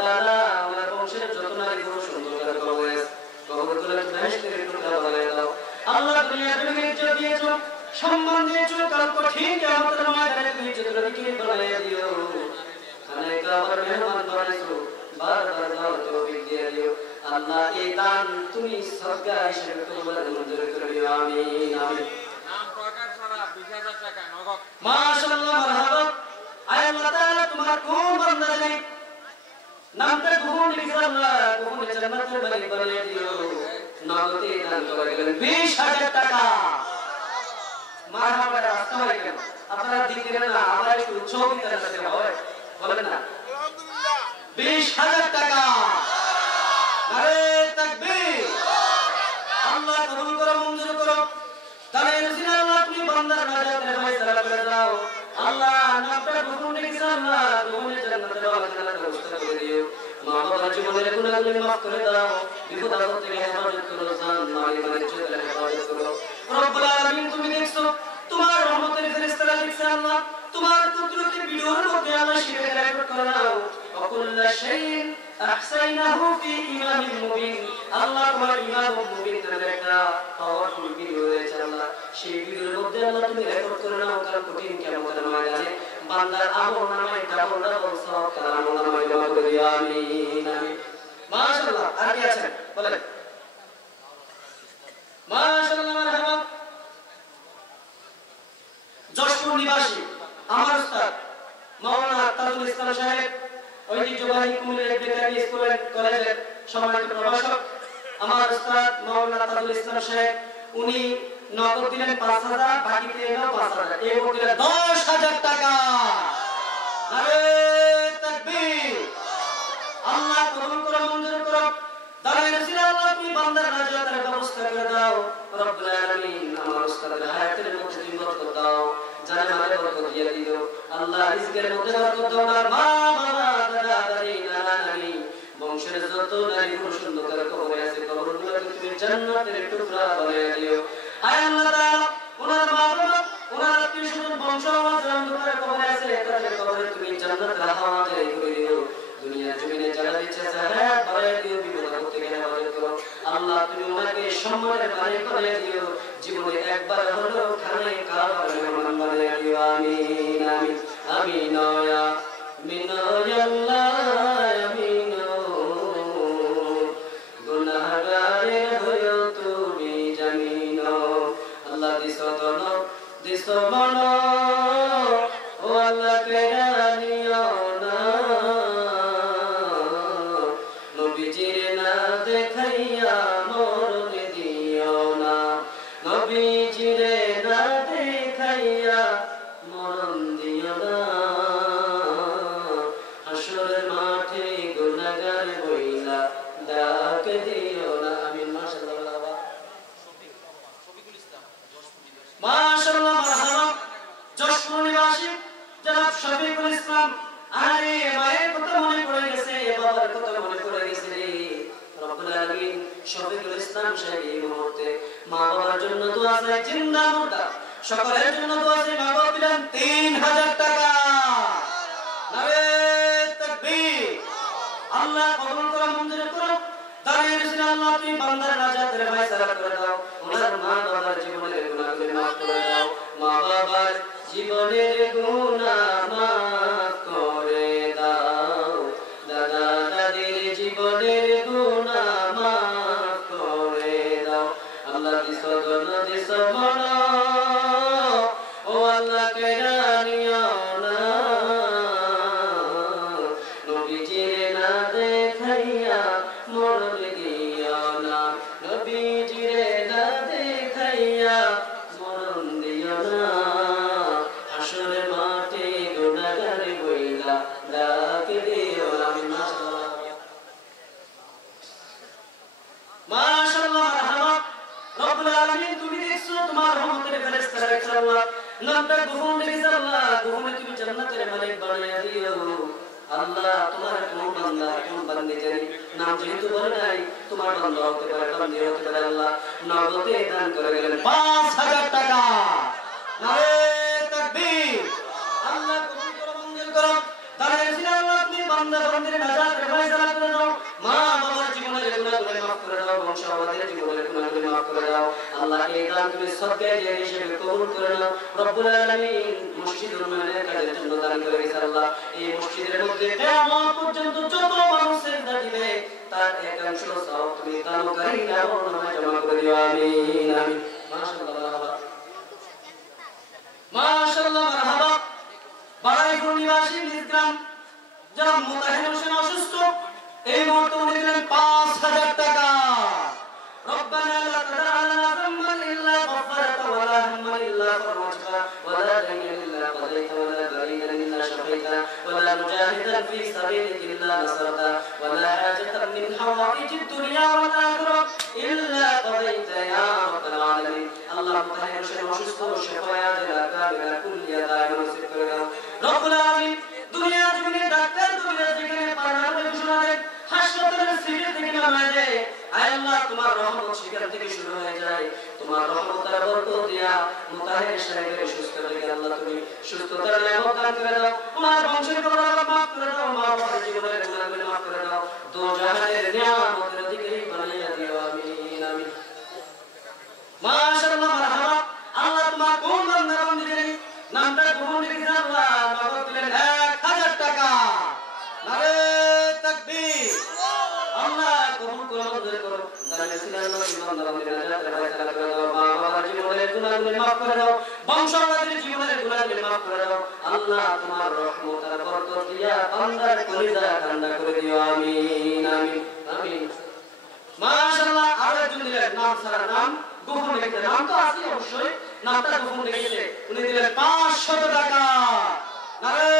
তাআলা ওনার বংশের যত নারী পুরুষ সুন্দর করে কবরগুলো বেহেশতের টুকরা বানিয়ে দাও। আল্লাহ দুনিয়ার জমিনে ইজ্জত দিয়েছো, সম্মান দিয়েছো, কাল কঠিন কিয়ামতের ময়দানে তুমি ইজ্জতের বিক্রি বানিয়ে দিও। খানায়ে কাবার মেহমান বানাইছো, বারবার যাওয়ার তৌফিক দিয়ে দিও। আল্লাহ এই দান তুমি সদকা হিসেবে কবুল মঞ্জুর করে দিও। আমিন আমিন। নাম প্রকাশ ছাড়া 20000 টাকা নগদ। মাশাআল্লাহ, মারহাবা। আয় আল্লাহ তাআলা তোমার কোন বান্দা জানি নামটা কবুল লিখে আল্লাহ কবুল জান্নাতের মালিক বানিয়ে দিও। নগদে দান করে গেলেন 20000 টাকা। মারহাবা। আসসালামু আলাইকুম। আপনারা দিলেন না, আমরা একটু চৌকিদার সাথে হয় বলেন না। আলহামদুলিল্লাহ 20000 টাকা। নারে তাকবীর। আল্লাহ কবুল করো, মঞ্জুর করো। তাহলে রসিনা আল্লাহ তুমি বান্দার নাজাতের ফয়সালা করে দাও। আল্লাহ নামটা কবুল লিখে আল্লাহ কবুল জান্নাতের ব্যবস্থা করে দিও। মা বাবার জীবনের গুনাহগুলো মাফ করে দাও। বিপদ আপদ থেকে হেফাজত করো, জান মাল ইমানের চোখে হেফাজত করো। রব্বুল আলামিন তুমি দেখছো তোমার রহমতের ফেরেশতারা লিখছে আল্লাহ তোমার কুদরতের ভিডিওর মধ্যে আল্লাহ শিখে রেকর্ড করে দাও। ওয়াকুল্লা শাইইন আহসাইনাহু ফি ইমামিন মুবিন। আল্লাহ তোমার ইমাম মুবিন নামে একটা পাওয়ারফুল ভিডিও রয়েছে আল্লাহ, সেই ভিডিওর মধ্যে আল্লাহ তুমি রেকর্ড করে নাও। কারণ কঠিন কিয়ামতের ময়দানে বান্দার আমল নামায় ডাবল ডাবল সওয়াব তার আমল নামায় জমা করে দিও। আমিন আমিন। মাশাআল্লাহ। আর কি আছেন বলেন। মাশাআল্লাহ, মারহাবা। যশপুর নিবাসী আমার উস্তাদ মাওলানা তাজুল ইসলাম সাহেব, ঐতিহ্যবাহী কুমিল্লা বেকারি স্কুল এন্ড কলেজের সম্মানিত প্রভাষক আমার উস্তাদ মাওলানা তাজুল ইসলাম সাহেব, উনি নগদ দিলেন 5000, বাকিতে এলো 5000, এই মোট দিলেন 10000 টাকা। নারে তাকবীর। আল্লাহ কবুল করো, মঞ্জুর করো। দাঁড়ায় রসিলা আল্লাহ তুমি বান্দার নাজাতের ব্যবস্থা করে দাও। রব্বুল আলামিন আমার উস্তাদের হায়াতের মধ্যে তুমি বরকত দাও, জানে মালে বরকত দিয়ে দিও। আল্লাহ রিজকের মধ্যে বরকত দাও। আর মা বাবা দাদা দাদি নানা নানি বংশের যত নারী পুরুষ সুন্দর করে কবরে আছে কবরগুলোকে তুমি জান্নাতের টুকরা বানিয়ে দিও। আয় আল্লাহ তাআলা ওনার মা বাবা ওনার আত্মীয়স্বজন বংশ সমাজ করে কবরে আছে তাদের কবরে তুমি জান্নাতের হাওয়া জারি করে দিও। দুনিয়ার জমিনে যারা দিচ্ছে হায়াত বাড়ায় দিও, বিপদ আপদ থেকে হেফাজত করো। আল্লাহ তুমি ওনাকে সম্মানের মালিক বানিয়ে দিও। জীবনে একবার হলেও খানায়ে কাবার মেহমান বানিয়ে দিও। আমিন আমিন। আমিন ইয়া মিন আল্লাহ আমিন। গুনাহগারের হয়ো তুমি জামিন। আল্লাহ দিসতন দিসমন ও আল্লাহ কেরানিও না নবীজির না দেখাইয়া মরণ দিও না। নবীজির না দেখাইয়া মরণ দিও না। হাসরের মাঠে গুনাহগার বইলা ডাক দিও না। আমিন। মাশাআল্লাহ। মাশাআল্লাহ, মারহাবা। যশপুর নিবাসী জনাব শফিকুল ইসলাম। আরে মায়ের কথা মনে পড়ে গেছে, বাবার কথা মনে পড়ে গেছে রে। রব্বুল আলামিন শফিকুল ইসলাম সাহেব এই মুহূর্তে মা বাবার জন্য দোয়া চাই, জিন্দা মুর্দা সকলের জন্য দোয়া চাই। মা বাবা দিলেন 3000 টাকা। নারে তাকবীর। আল্লাহ কবুল করো, মঞ্জুর করো। দাঁড়িয়ে রসিনা আল্লাহ তুমি বান্দার নাজাতের ফয়সালা করে দাও। ওনার মা বাবার জীবনের গুনাহগুলো মাফ করে দাও। মা বাবার জীবনের গুনাহ মাফ করে দাও। দাদা দাদির জীবনের গুনাহ মাফ করে দাও। আল্লাহ দিসজন দিসমন ও আল্লাহ কেরানিও না নবীজির না দেখাইয়া মরণ দিও না। নবীজির না দেখাইয়া মরণ দিও না। হাসরের মাঠে গুনাহগার বইলা ডাক দিও না। মাশাআল্লাহ, মারহাবা। রব্বুল আলামিন তুমি দেখছো তোমার রহমতের ফেরেশতারা দেখছো আল্লাহ নামটা গোপন রেখেছে আল্লাহ গোপনে তুমি জান্নাতের মালিক বানিয়ে দিও। আল্লাহ তোমার কোন বান্দা কোন বান্দি জানি নাম যেহেতু বলে নাই তোমার বান্দা হতে পারে বান্দি হতে পারে। আল্লাহ নগদে দান করে গেলেন 5000 টাকা। নারে তাকবীর। আল্লাহ কবুল করো, মঞ্জুর করো। দাঁড়িয়ে ছিল আল্লাহ আপনি বান্দা বান্দির নাজাতের আল্লাহকে এই দান তুমি সদকায়ে জারিয়া হিসেবে কবুল করে নাও রব্বুল আলামিন। মসজিদুল উন্নয়নের কাজের জন্য দান করে গেছে আল্লাহ, এই মসজিদের মধ্যে কিয়ামত পর্যন্ত যত মানুষ সিজদা দিবে তার একাংশ সওয়াব তুমি দানকারীর আমলনামায় জমা করে দিও, আমিন আমিন। মাশাআল্লাহ মাশাআল্লাহ মারহাবা। বারাইপুর নিবাসী নিজ গ্রাম যারা মোতাহের হোসেন অসুস্থ, এই মুহূর্তে উনি দিলেন 5000 টাকা। ربنا لا تدع لنا ذنبا الا غفرته ولا هما الا فرجته ولا دينا الا قضيته ولا بريئا الا شفيته ولا مجاهدا في سبيلك الا نصرته ولا حاجة من حوائج الدنيا والاخره الا قضيتها يا رب العالمين। الله مطهر شيء وشفى وشفاء الى كل داء ونصيب رب العالمين। দুনিয়া জীবনে ডাক্তার দুনিয়া যেখানে পাড়ার ঘোষণা দেয়, হাসপাতালের সিরিয়াল থেকে নামায় দেয়, আয় আল্লাহ তোমার রহমত সেখান থেকে শুরু হয়ে যায়। তোমার রহমতের বরকত দিয়া মুতাহির সাহেবের সুস্থ থেকে আল্লাহ তুমি সুস্থতার নিয়ামত দান করে দাও। ওনার বংশের গুনাহ মাফ করে দাও, মা বাবার জীবনের গুনাহগুলো মাফ করে দাও, দো জাহানের নিয়ামতের অধিকারী বানাইয়া দিও, আমিন আমিন। মাশাআল্লাহ মারহাবা। আল্লাহ তোমার কোন বান্দার বান্দিদের নামটা কবুল করে আল্লাহ নগদ দিলেন 1000 টাকা। নারে তাকবীর। আল্লাহ কবুল করো, মঞ্জুর করো। দানে সিনাল্লাহ বান্দার বান্দিদের জাতের ফয়সালা করে দাও, মা বাবার জীবনের গুনাহগুলো মাফ করে দাও, বংশবাদের জীবনের গুনাহগুলো মাফ করে দাও। আল্লাহ তোমার রহমত আর বরকত দিয়া বান্দার কলিজা ঠান্ডা করে দিও, আমিন আমিন আমিন। মাশাআল্লাহ। আর একজন দিলেন নাম সারা নাম গোপন রেখে, নাম তো আছে অবশ্যই, নামটা গোপন রেখেছে, উনি দিলেন 500 টাকা। নারে